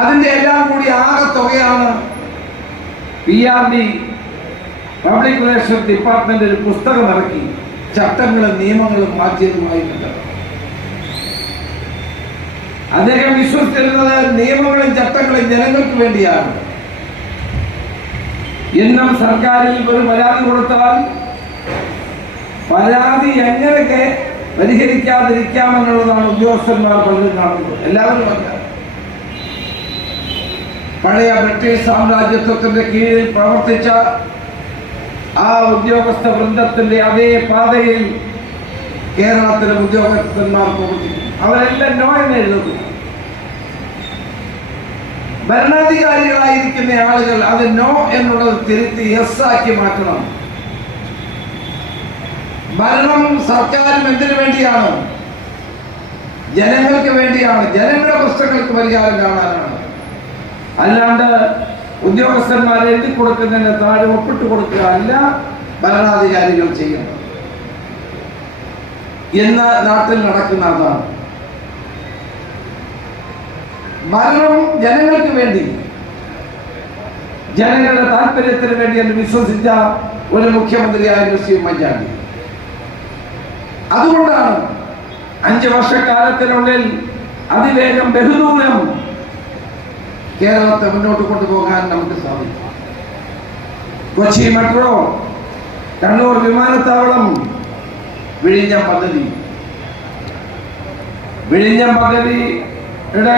അതിന്റെ എല്ലാം കൂടി ആകെ തുകയാണ് P R D public relation department ഒരു പുസ്തകം ഇറക്കി. ചട്ടങ്ങളും നിയമങ്ങളും മാറ്റിയതുമായി അദ്ദേഹം വിശ്വസിച്ചിരുന്നത് നിയമങ്ങളും ചട്ടങ്ങളും ജനങ്ങൾക്ക് വേണ്ടിയാണ്. എന്നും സർക്കാരിൽ ഒരു പരാതി കൊടുത്താൽ പരാതി എങ്ങനെയൊക്കെ പരിഹരിക്കാതിരിക്കാമെന്നുള്ളതാണ് ഉദ്യോഗസ്ഥന്മാർ പലരും കാണുന്നത്. എല്ലാവരും അല്ല പഴയ ബ്രിട്ടീഷ് സാമ്രാജ്യത്വത്തിന്റെ കീഴിൽ പ്രവർത്തിച്ച ആ ഉദ്യോഗസ്ഥ വൃന്ദത്തിന്റെ അതേ പാതയിൽ കേരളത്തിലെ ഉദ്യോഗസ്ഥന്മാർ പ്രവർത്തിക്കും അവരെല്ലാം നോ എന്ന് എഴുതുന്നു. ഭരണാധികാരികളായിരിക്കുന്ന ആളുകൾ അത് നോ എന്നുള്ളത് തിരുത്തി എസ് ആക്കി മാറ്റണം. ഭരണം സർക്കാരും എന്തിനു വേണ്ടിയാണ്? ജനങ്ങൾക്ക് വേണ്ടിയാണ്. ജനങ്ങളുടെ പ്രശ്നങ്ങൾക്ക് പരിഹാരം കാണാനാണ്. അല്ലാണ്ട് ഉദ്യോഗസ്ഥന്മാരെ എഴുതി കൊടുക്കുന്നതിന് താഴെ ഒപ്പിട്ട് കൊടുക്കുക അല്ല ഭരണാധികാരികൾ ചെയ്യുന്നത് എന്ന് നാട്ടിൽ നടക്കുന്ന അതാണ്. ഭരണം ജനങ്ങൾക്ക് വേണ്ടി. ജനങ്ങളുടെ താല്പര്യത്തിന് വേണ്ടി എന്ന് വിശ്വസിച്ച ഒരു മുഖ്യമന്ത്രിയായിരുന്നു സി ഉമ്മൻചാണ്ടി. അതുകൊണ്ടാണ് അഞ്ച് വർഷക്കാലത്തിനുള്ളിൽ അതിവേഗം ബഹുദൂരം കേരളത്തെ മുന്നോട്ട് കൊണ്ടുപോകാൻ നമുക്ക് സാധിക്കും. കൊച്ചി മെട്രോ കണ്ണൂർ വിമാനത്താവളം വിഴിഞ്ഞം പദ്ധതി. വിഴിഞ്ഞം പദ്ധതിയുടെ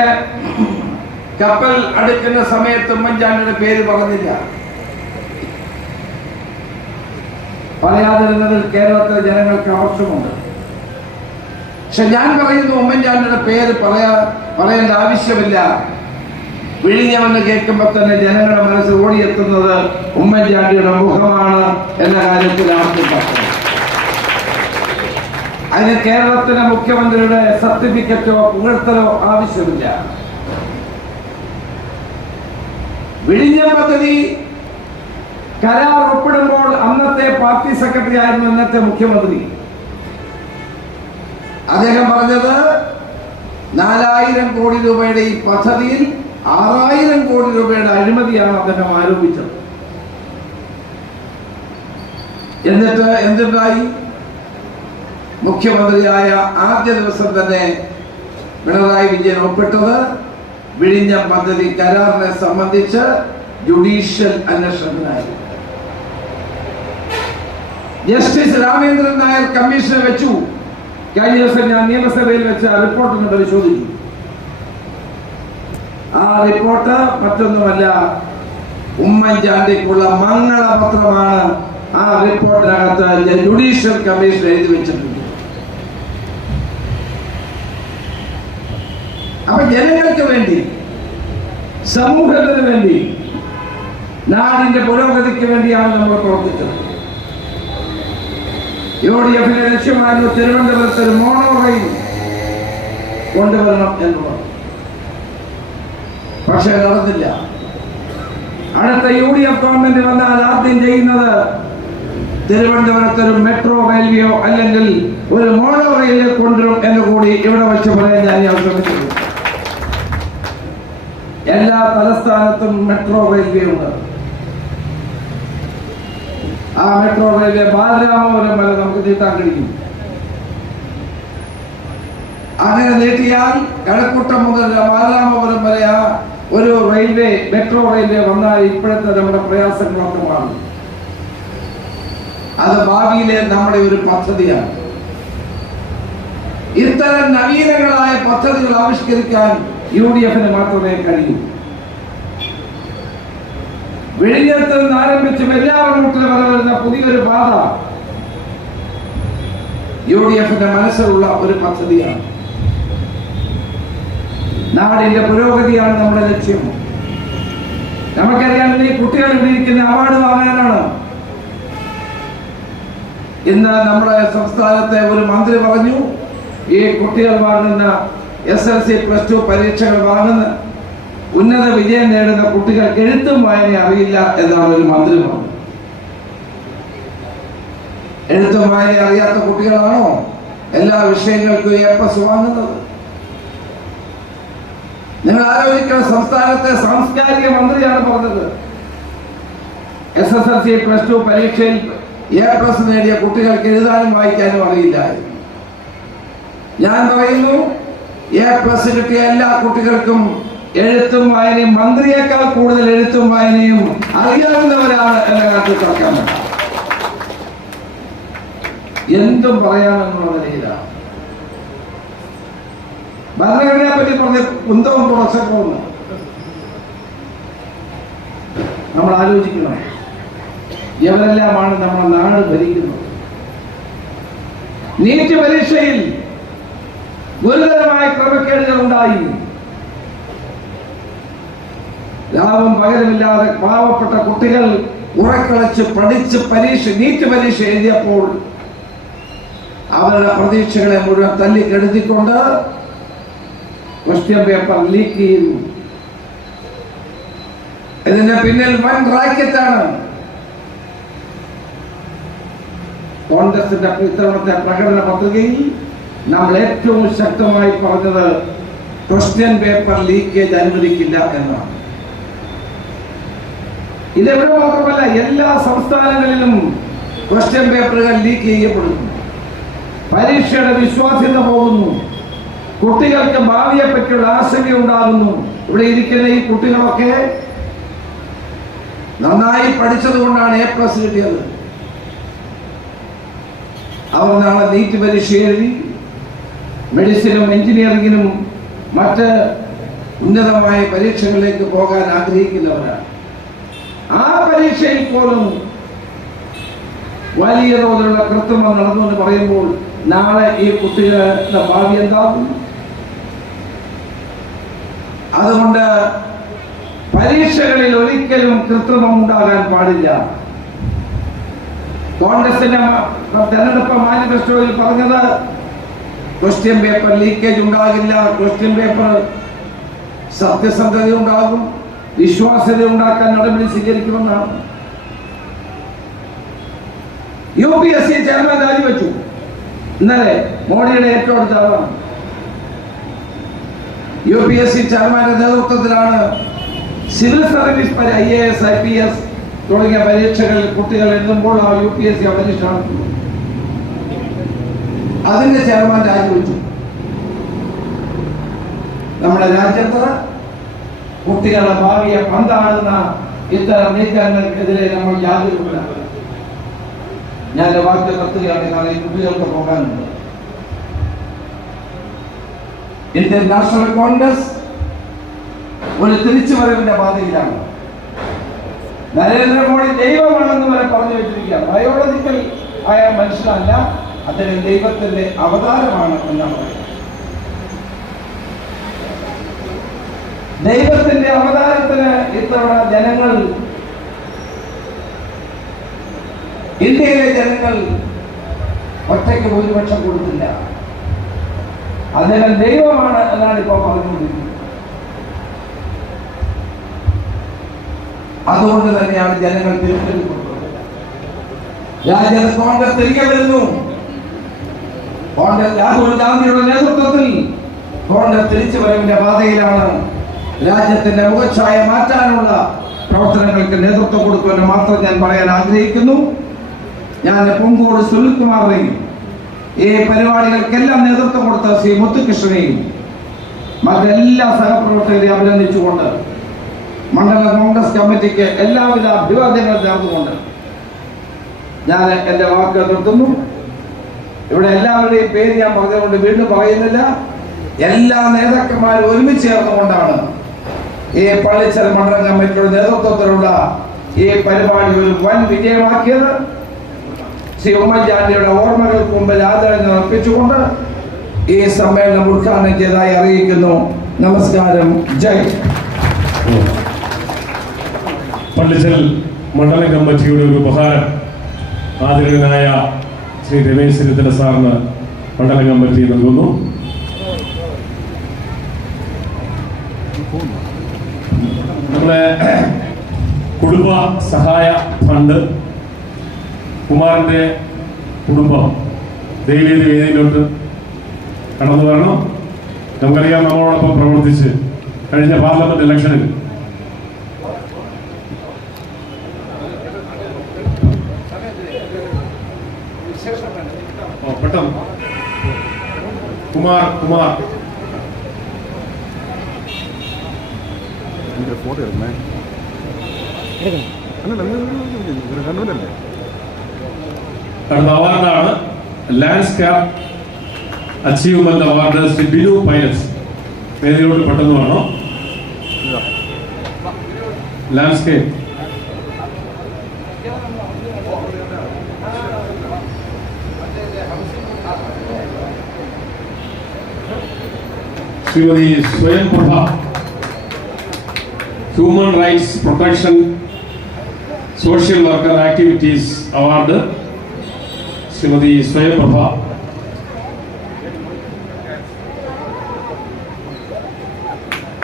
കപ്പൽ അടുക്കുന്ന സമയത്ത് ഉമ്മൻചാണ്ടിയുടെ പേര് പറഞ്ഞില്ല. പറയാതിരുന്നതിൽ കേരളത്തിലെ ജനങ്ങൾക്ക് ആവശ്യമുണ്ട്. പക്ഷെ ഞാൻ പറയുന്നു ഉമ്മൻചാണ്ടിയുടെ പേര് പറയാ പറയേണ്ട ആവശ്യമില്ല. വിഴിഞ്ഞമെന്ന് കേൾക്കുമ്പോൾ തന്നെ ജനങ്ങളുടെ മനസ്സിൽ ഓടിയെത്തുന്നത് ഉമ്മൻചാണ്ടിയുടെ മുഖമാണ് എന്ന കാര്യത്തിൽ ആർക്കും തർക്കമില്ല. അതിന് കേരളത്തിലെ മുഖ്യമന്ത്രിയുടെ സർട്ടിഫിക്കറ്റോ പുകഴ്ത്തലോ ആവശ്യമില്ല വിഴിഞ്ഞം പദ്ധതി കരാർ ഒപ്പിടുമ്പോൾ അന്നത്തെ പാർട്ടി സെക്രട്ടറി ആയിരുന്നു ഇന്നത്തെ മുഖ്യമന്ത്രി അദ്ദേഹം പറഞ്ഞത് നാലായിരം കോടി രൂപയുടെ ഈ പദ്ധതിയിൽ ആറായിരം കോടി രൂപയുടെ അഴിമതിയാണ് അദ്ദേഹം ആരോപിച്ചത്. എന്നിട്ട് എന്തുണ്ടായി? മുഖ്യമന്ത്രിയായ ആദ്യ ദിവസം തന്നെ പിണറായി വിജയൻ ഒപ്പിട്ടത് വിഴിഞ്ഞം പദ്ധതി കരാറിനെ സംബന്ധിച്ച് ജുഡീഷ്യൽ അന്വേഷണത്തിനായി. ജസ്റ്റിസ് രാമേന്ദ്രൻ നായർ കമ്മീഷനെ വെച്ചു. കഴിഞ്ഞ ദിവസം ഞാൻ നിയമസഭയിൽ വെച്ച റിപ്പോർട്ടിനെ പരിശോധിച്ചു ആ റിപ്പോർട്ട് മറ്റൊന്നുമല്ല. ഉമ്മൻചാണ്ടിക്കുള്ള മംഗളപത്രമാണ് ആ റിപ്പോർട്ടിനകത്ത് ജുഡീഷ്യൽ കമ്മീഷൻ എഴുതി വെച്ചിട്ടുണ്ട്. അപ്പൊ ജനങ്ങൾക്ക് വേണ്ടി സമൂഹത്തിന് വേണ്ടി നാടിന്റെ പുരോഗതിക്ക് വേണ്ടിയാണ് നമ്മൾ പ്രവർത്തിച്ചത്. യു ഡി എഫിന്റെ ലക്ഷ്യമായിരുന്നു തിരുവനന്തപുരത്ത് ഒരു മോണോ റെയിൽ കൊണ്ടുവരണം എന്നുള്ളത് പക്ഷേ നടന്നില്ല. അടുത്ത യു ഡി എഫ് ഗവൺമെന്റ് വന്നാൽ ആദ്യം ചെയ്യുന്നത് തിരുവനന്തപുരത്ത് ഒരു മെട്രോ റെയിൽവേയോ അല്ലെങ്കിൽ ഒരു മോണോ റെയിൽവേ കൊണ്ടുവരും എന്ന് കൂടി ഇവിടെ വെച്ച് പറയാൻ ഞാൻ ശ്രമിച്ചത് എല്ലാ തലസ്ഥാനത്തും മെട്രോ റെയിൽവേ ഉണ്ട്. ആ മെട്രോ റെയിൽവേ ബാലരാമപുരം വരെ നമുക്ക് നീട്ടാൻ കഴിയും. അങ്ങനെ നീട്ടിയാൽ കഴക്കൂട്ടം മുതൽ ബാലരാമപുരം വരെ ആ ഒരു റെയിൽവേ മെട്രോ റെയിൽവേ വന്നാൽ ഇപ്പോഴത്തെ നമ്മുടെ പ്രയാസങ്ങളൊക്കെ മാത്രമാണ്. അത് ഭാവിയിലെ നമ്മുടെ ഒരു പദ്ധതിയാണ്. ഇത്തരം നവീനങ്ങളായ പദ്ധതികൾ ആവിഷ്കരിക്കാൻ യു ഡി എഫിന് മാത്രമേ കഴിയൂ. വിഴിഞ്ഞത്ത് നിന്ന് ആരംഭിച്ച് വെല്ലാറമൂട്ടിൽ വരെ വരുന്ന പുതിയൊരു പാത യു ഡി എഫിന്റെ മനസ്സിലുള്ള ഒരു പദ്ധതിയാണ്. നാടിന്റെ പുരോഗതിയാണ് നമ്മുടെ ലക്ഷ്യം. നമുക്കറിയാം ഈ കുട്ടികൾ ഇരിക്കുന്ന അവാർഡ് വാങ്ങാനാണ്. ഇന്ന് നമ്മുടെ സംസ്ഥാനത്തെ ഒരു മന്ത്രി പറഞ്ഞു ഈ കുട്ടികൾ വാങ്ങുന്ന S L C plus two പരീക്ഷകൾ വാങ്ങുന്ന ഉന്നത വിജയം നേടുന്ന കുട്ടികൾക്ക് എഴുത്തും വായന അറിയില്ല എന്നാണ് ഒരു മന്ത്രി പറഞ്ഞു. എഴുത്തും വായന അറിയാത്ത കുട്ടികളാണോ? എല്ലാ വിഷയങ്ങൾക്കും എ പ്ലസ് വാങ്ങുന്നത്. നിങ്ങൾ ആലോചിക്കുന്ന സംസ്ഥാനത്തെ സാംസ്കാരിക മന്ത്രിയാണ് പറഞ്ഞത്. S S L C plus two പരീക്ഷയിൽ എ പ്ലസ് നേടിയ കുട്ടികൾക്ക് എഴുതാനും വായിക്കാനും അറിയില്ല. ഞാൻ പറയുന്നു എ പ്ലസ് കിട്ടിയ എല്ലാ കുട്ടികൾക്കും എഴുത്തും വായനയും മന്ത്രിയേക്കാൾ കൂടുതൽ എഴുത്തും വായനയും അറിയാവുന്നവരാണ് എന്റെ കാര്യത്തിൽ തുറക്കാൻ എന്തും പറയാമെന്നുള്ള നിലയിലാണ്. ഭരണഘടനയെ പറ്റി പറഞ്ഞ കുന്തവും പുറച്ചപ്പോന്ന് നമ്മൾ ആലോചിക്കണം. എവരെല്ലാമാണ് നമ്മുടെ നാട് ഭരിക്കുന്നത്. നീറ്റ് പരീക്ഷയിൽ ഗുരുതരമായ ക്രമക്കേടുകൾ ഉണ്ടായി. ലാഭം പകരമില്ലാതെ പാവപ്പെട്ട കുട്ടികൾ ഉറക്കളച്ച് പഠിച്ച് പരീക്ഷ നീറ്റ് പരീക്ഷ എഴുതിയപ്പോൾ അവരുടെ പ്രതീക്ഷകളെ മുഴുവൻ തല്ലിക്കെടുത്തിക്കൊണ്ട് ക്വസ്റ്റ്യൻ പേപ്പർ ലീക്ക് ചെയ്യുന്നു ഇതിന്റെ പിന്നിൽ വൻ റാക്കറ്റാണ് കോൺഗ്രസിന്റെ ഇത്തവണത്തെ പ്രകടന പത്രികയിൽ നമ്മൾ ഏറ്റവും ശക്തമായി പറഞ്ഞത് ക്വസ്റ്റ്യൻ പേപ്പർ ലീക്കേജ് അനുവദിക്കില്ല എന്നാണ് ഇതെവിടെ മാത്രമല്ല എല്ലാ സംസ്ഥാനങ്ങളിലും ക്വസ്റ്റ്യൻ പേപ്പറുകൾ ലീക്ക് ചെയ്യപ്പെടുന്നു പരീക്ഷയുടെ വിശ്വാസ്യത പോകുന്നു കുട്ടികൾക്ക് ഭാവിയെ പറ്റിയുള്ള ആശങ്ക ഉണ്ടാകുന്നു. ഇവിടെ ഇരിക്കുന്ന ഈ കുട്ടികളൊക്കെ നന്നായി പഠിച്ചത് കൊണ്ടാണ് എ പ്ലസ് കിട്ടിയത്. അവർ നാളെ നീറ്റ് പരീക്ഷ എഴുതി മെഡിസിനും എഞ്ചിനീയറിംഗിനും മറ്റ് ഉന്നതമായ പരീക്ഷകളിലേക്ക് പോകാൻ ആഗ്രഹിക്കുന്നവരാണ്. ആ പരീക്ഷയിൽ പോലും വലിയ തോതിലുള്ള കൃത്രിമം നടന്നു എന്ന് പറയുമ്പോൾ നാളെ ഈ കുട്ടികളുടെ ഭാവി എന്താകും അതുകൊണ്ട് പരീക്ഷകളിൽ ഒരിക്കലും കൃത്രിമം ഉണ്ടാകാൻ പാടില്ല. കോൺഗ്രസിന്റെ തെരഞ്ഞെടുപ്പ് മാനിഫെസ്റ്റോയിൽ പറഞ്ഞത് ക്വസ്റ്റ്യൻ പേപ്പർ ലീക്കേജ് ഉണ്ടാകില്ല ക്വസ്റ്റ്യൻ പേപ്പർ സത്യസന്ധത ഉണ്ടാകും വിശ്വാസ്യത ഉണ്ടാക്കാൻ നടപടി സ്വീകരിക്കുമെന്നാണ്. U P S C chairman രാജിവെച്ചു. ഇന്നലെ മോഡിയുടെ ഏറ്റവും അടുത്ത ആളാണ്. യു പി എസ് സി ചെയർമാന്റെ നേതൃത്വത്തിലാണ് civil service I A S I P S തുടങ്ങിയ പരീക്ഷകളിൽ കുട്ടികൾ എഴുതുമ്പോൾ ആ യു പി എസ് സി പരീക്ഷ നടത്തുന്നു. അതിന്റെ ചെയർമാൻ രാജിവെച്ചു നമ്മുടെ രാജ്യത്ത് കുട്ടികളുടെ ഭാവിയെ പന്താടുന്ന ഇത്തരം നീക്കങ്ങൾക്കെതിരെ നമ്മൾ യാതൊരു ഞാൻ വാക്യ നിർത്തുകയാണ് കുട്ടികൾക്ക് പോകാനുണ്ട്. ഇന്ത്യൻ നാഷണൽ കോൺഗ്രസ് ഒരു തിരിച്ചുവരവിന്റെ പാതയിലാണ്. നരേന്ദ്രമോദി ദൈവമാണെന്ന് വരെ പറഞ്ഞു വെച്ചിരിക്കുകയാണ്. ബയോളജിക്കൽ ആയ മനുഷ്യനല്ല അദ്ദേഹം ദൈവത്തിന്റെ അവതാരമാണ് എന്നാണ് പറയുന്നത്. ദൈവത്തിന്റെ അവതാരത്തിന് ഇത്തവണ ജനങ്ങൾ ഇന്ത്യയിലെ ജനങ്ങൾ ഒറ്റയ്ക്ക് ഭൂരിപക്ഷം കൊടുത്തില്ല. അദ്ദേഹം ദൈവമാണ് എന്നാണ് ഇപ്പോൾ പറഞ്ഞുകൊണ്ടിരിക്കുന്നത്. അതുകൊണ്ട് തന്നെയാണ് ജനങ്ങൾ തിരഞ്ഞെടുക്കുന്നത് രാജ്യത്ത് കോൺഗ്രസ് തിരികെ വരുന്നു. കോൺഗ്രസ് രാഹുൽ ഗാന്ധിയുടെ നേതൃത്വത്തിൽ കോൺഗ്രസ് തിരിച്ചു വരവിന്റെ പാതയിലാണ് രാജ്യത്തിന്റെ മുഖച്ഛായ മാറ്റാനുള്ള പ്രവർത്തനങ്ങൾക്ക് നേതൃത്വം കൊടുക്കുമെന്ന് മാത്രം ഞാൻ പറയാൻ ആഗ്രഹിക്കുന്നു. ഞാൻ പൊങ്കോട് സുനിൽകുമാറിനെയും ഈ പരിപാടികൾക്കെല്ലാം നേതൃത്വം കൊടുത്ത ശ്രീ മുത്തുകൃഷ്ണനെയും മറ്റെല്ലാ സഹപ്രവർത്തകരെയും അഭിനന്ദിച്ചുകൊണ്ട് മണ്ഡല കോൺഗ്രസ് കമ്മിറ്റിക്ക് എല്ലാവിധ അഭിവാദ്യങ്ങളും ചേർന്നുകൊണ്ട് ഞാൻ എന്റെ വാക്ക് നിർത്തുന്നു. ഇവിടെ എല്ലാവരുടെയും പേര് ഞാൻ പറഞ്ഞുകൊണ്ട് വീണ്ടും പറയുന്നില്ല. എല്ലാ നേതാക്കന്മാരും ഒരുമിച്ച് ചേർന്നുകൊണ്ടാണ് ഈ പള്ളിച്ചൽ മണ്ഡലം കമ്മിറ്റിയുടെ നേതൃത്വത്തിലുള്ള ഈ പരിപാടി ഒരു വൻ വിജയമാക്കിയത്. ശ്രീ ഉമ്മൻചാണ്ടിയുടെ ഓർമ്മകൾക്ക് മുമ്പിൽ ആദരങ്ങൾ അർപ്പിച്ചുകൊണ്ട് ഈ സമ്മേളനം ഉദ്ഘാടനം ചെയ്തതായി അറിയിക്കുന്നു. നമസ്കാരം. ജയ്. പള്ളിച്ചൽ മണ്ഡലം കമ്മിറ്റിയുടെ ഒരു ഉപഹാരം ആദരണീയനായ ശ്രീ രമേശ് ചെന്നിത്തല സാറിന് മണ്ഡലം കമ്മിറ്റി നൽകുന്നു. നമ്മുടെ കുടുംബ സഹായ ഫണ്ട് കുമാരന്റെ കുടുംബം ദൈവീയ വേദിയിലോട്ട് കടന്നു വരണം. നമുക്കറിയാം നമ്മളോടൊപ്പം പ്രവർത്തിച്ച് കഴിഞ്ഞ പാർലമെന്റ് ഇലക്ഷനിൽ പെട്ടെന്ന്. കുമാർ കുമാർ. ഫോട്ടോ എടുക്കണേ നിങ്ങൾ കണ്ണൂരല്ലേ? അടുത്ത അവാർഡാണ്. Landscape achievement award Shri Binu pilots വേദിയിലോട്ട് പെട്ടെന്ന് വേണോ landscape Shrimati Swayam Prabha human rights protection social worker activities award Shrimati Swayam Prabha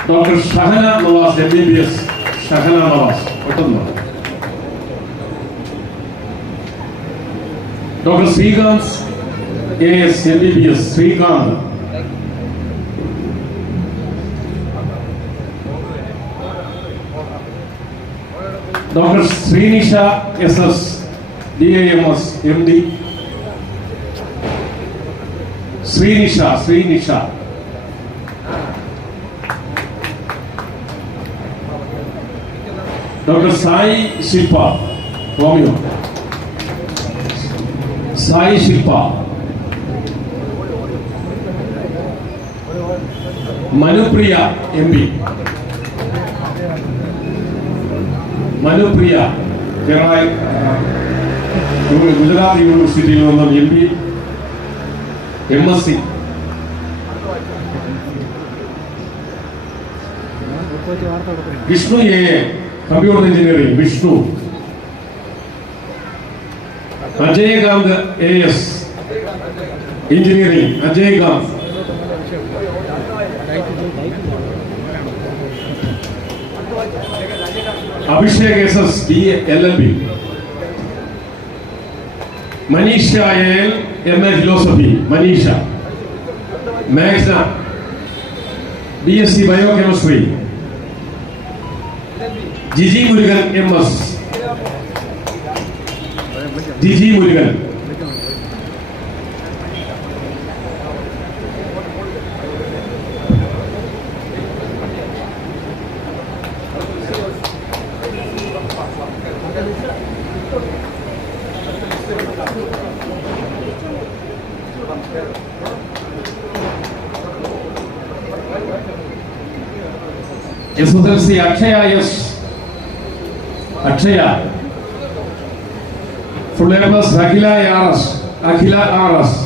doctor Shahana Navas M B B S Shahana Navas പെട്ടെന്ന് doctor Srikanth A S M B B S Srikanth doctor Srinisha S S D A M S M D Srinisha Srinisha. Doctor Sai Shilpa homeo Sai Shilpa Manupriya M P Manupriya Kerala Gujarat യൂണിവേഴ്സിറ്റിയിൽ നിന്നും M P M S C Vishnu A computer engineering Vishnu. Ajayakanth A S engineering Ajayakanth. Abhishek S S B L L B Manisha L M A philosophy Manisha Magna B S C biochemistry Jiji Murugan M S Jiji Murugan S S Akshaya S Akshaya. Full A Akhila R S Akhila R S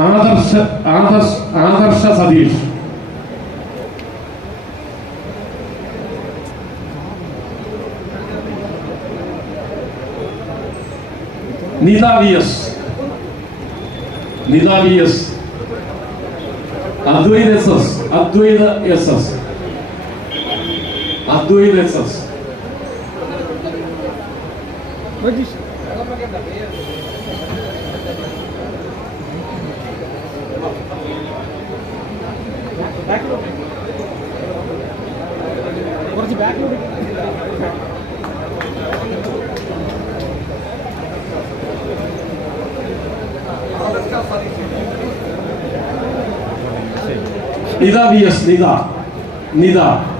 Adarsha Adarsha Adarsha Satheesh. Nitha V S. Nitha V S. Advaitha S S. Advaitha S S. Abdul lets us. Nida, yes, Nida. Nida.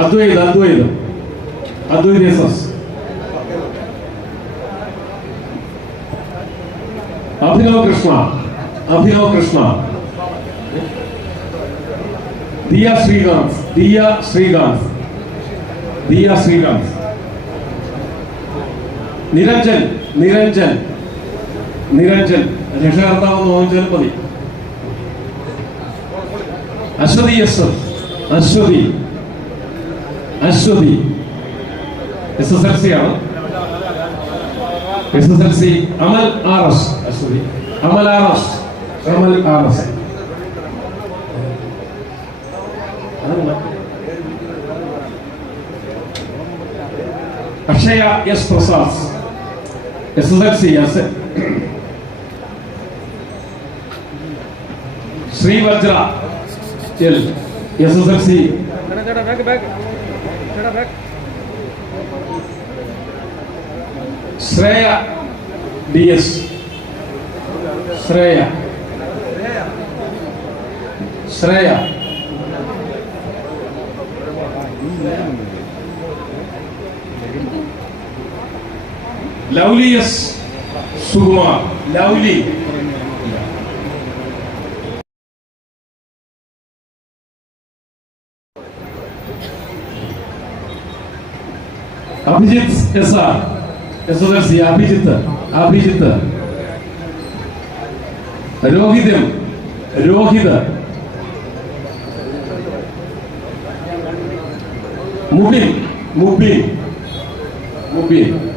Advaitha Advaitha. Advaitha S S Abhinav Krishna Abhinav Krishna. Diya Srikanth Diya Srikanth. Diya Srikanth. Niranjan Niranjan. Niranjan. രക്ഷകർത്താവെന്ന് ഓഞ്ചാൽ മതി. Aswathy S. Aswathy. Aswathy S S L C ആണ് S S L C Amal R S Aswathy Amal R S Amal R S Akshaya S Prasad S S L C S Srivajra ചെൽ S S L C Shreya D S Shreya Shreya Lovely S Abhijith S R. S S L C Abhijith Abhijith. Rohit Rohit. Mubin Mubin Mubin.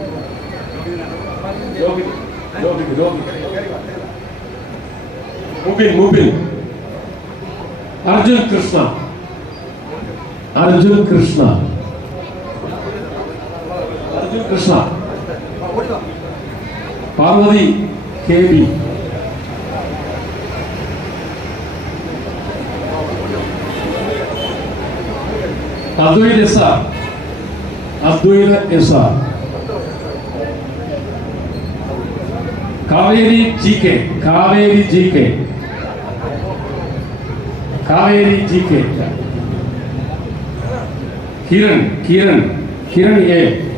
Mubin Mubin. Arjun Krishna. Arjun Krishna. Krishna. Parvathy K B. Advaith S R. Advaith S R. Kaveri G K Kaveri G K. Kaveri G K. Kiran Kiran Kiran A.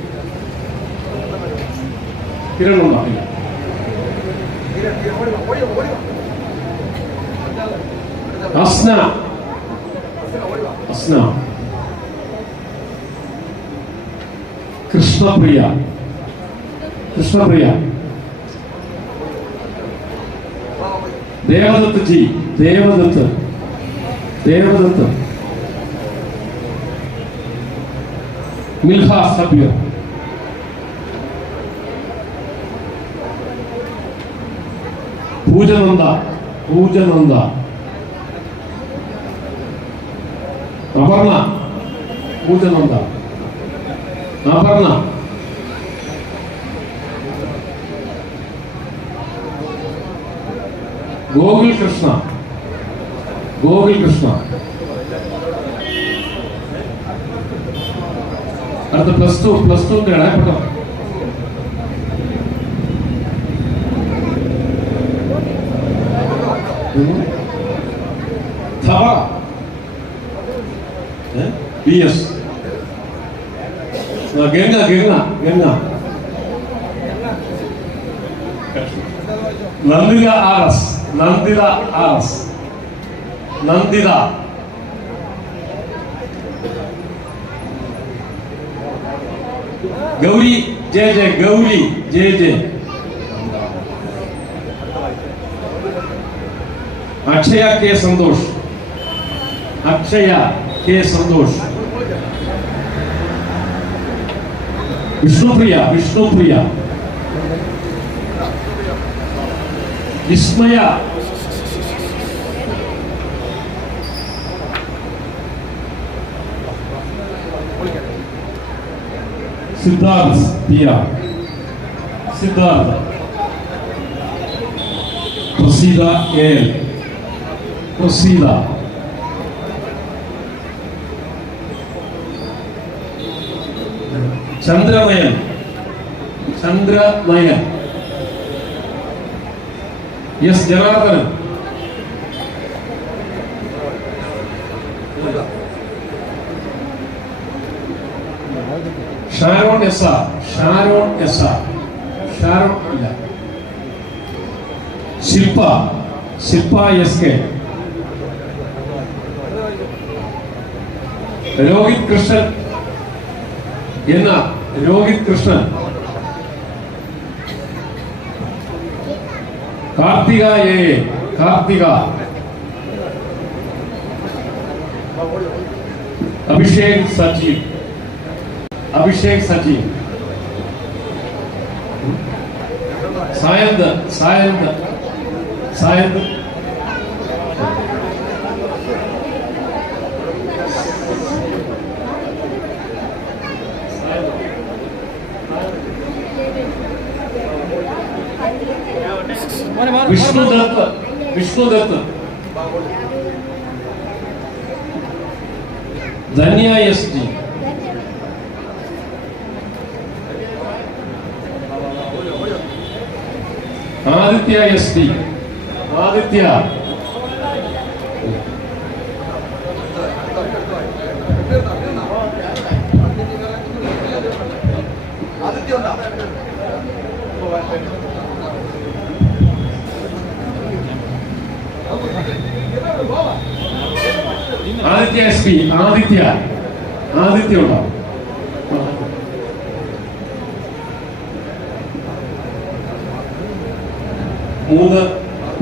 Tíralo una fila. أصنع أصنع Krishnapriya Krishnapriya Devadatta G Devadatta Devadatta Milha సభ్యులు పూజనుందా పూజనుందా. అపర్ణ పూజనుందా. అపర్ణ గోగుల్ కృష్ణ. గోగుల్ కృష్ణ. அடுத்து plus two plus two கிடையாது സബീർ പൂജനന്ദ പൂജനന്ദ അപർണ പൂജനന്ദ അപർണ ഗോകുൽ കൃഷ്ണ ഗോകുൽ കൃഷ്ണ അടുത്ത plus two plus two ഇടപെട്ടോ ധവ B S Ganga Ganga Ganga Nanditha R S Nanditha R S Nanditha Gauri J J Gauri J J Akshaya K Santhosh Akshaya K Santhosh Vishnupriya Vishnupriya Vismaya Siddhartha Priya Siddhartha Praseeda L Praseetha Chandranayan Chandranayan S Janardhanan Sharon S R Sharon S R Sharon ഇല്ല Shilpa Shilpa S K Rohit Krishnan എന്ന Rohith Krishnan Karthika A Karthika. Abhishek Sajeev Abhishek Sajeev Sayanth Sayanth Sayanth. Vishnu Dath Vishnu Dath Dhanya S T Aditya S P Aditya. Aditya ഉണ്ടോ? മൂന്ന്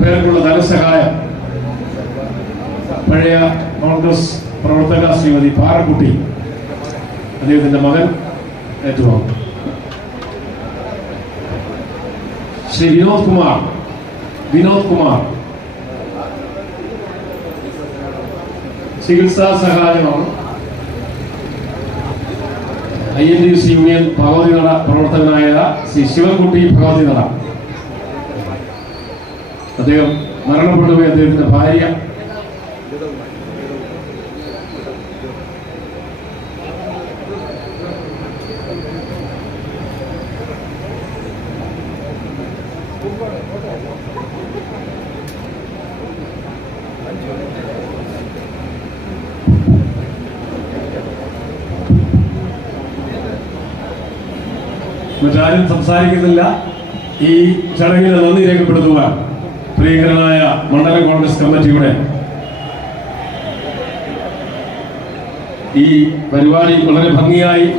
പേർക്കുള്ള ധനസഹായം. പഴയ കോൺഗ്രസ് പ്രവർത്തക ശ്രീമതി പാറക്കുട്ടി അദ്ദേഹത്തിന്റെ മകൻ ഏറ്റുവാങ്ങും. ശ്രീ വിനോദ് കുമാർ വിനോദ് കുമാർ. ചികിത്സാ സഹായമാണ്. I N D C union Bhagavathi Nada പ്രവർത്തകനായ ശ്രീ ശിവൻകുട്ടി ഭഗവതി നട. അദ്ദേഹം മരണപ്പെട്ടുപോയി അദ്ദേഹത്തിന്റെ ഭാര്യ. മറ്റാരും സംസാരിക്കുന്നില്ല. ഈ ചടങ്ങിന് നന്ദി രേഖപ്പെടുത്തുവാൻ പ്രിയങ്കരനായ മണ്ഡലം കോൺഗ്രസ് കമ്മിറ്റിയുടെ ഈ പരിപാടി വളരെ ഭംഗിയായി